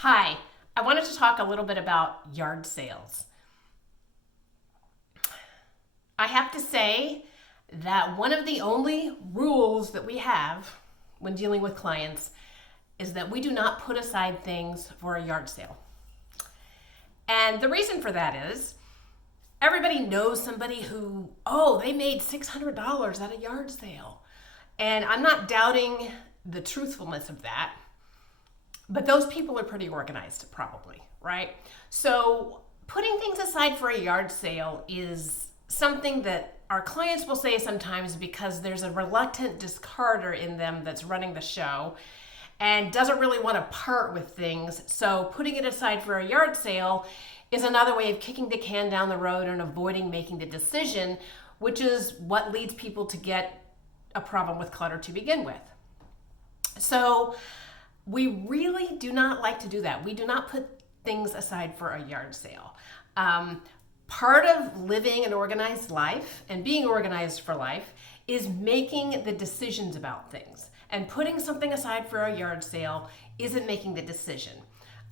Hi, I wanted to talk a little bit about yard sales. I have to say that one of the only rules that we have when dealing with clients is that we do not put aside things for a yard sale. And the reason for that is everybody knows somebody who, oh, they made $600 at a yard sale. And I'm not doubting the truthfulness of that. But those people are pretty organized, probably, right? So putting things aside for a yard sale is something that our clients will say sometimes because there's a reluctant discarder in them that's running the show and doesn't really want to part with things. So putting it aside for a yard sale is another way of kicking the can down the road and avoiding making the decision, which is what leads people to get a problem with clutter to begin with. So we really do not like to do that. We do not put things aside for a yard sale. Part of living an organized life and being organized for life is making the decisions about things. And putting something aside for a yard sale isn't making the decision.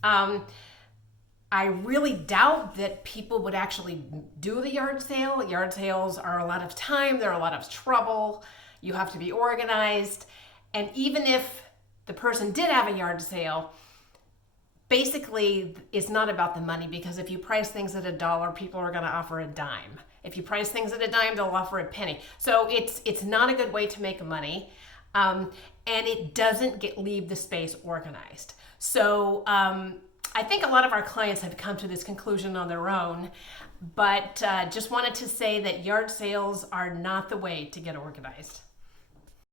I really doubt that people would actually do the yard sale. Yard sales are a lot of time, they're a lot of trouble. You have to be organized. And even if the person did have a yard sale, basically it's not about the money, because if you price things at $1, people are going to offer a dime. If you price things at a dime, they'll offer a penny. So it's not a good way to make money, and it doesn't leave the space organized. So I think a lot of our clients have come to this conclusion on their own, but just wanted to say that yard sales are not the way to get organized.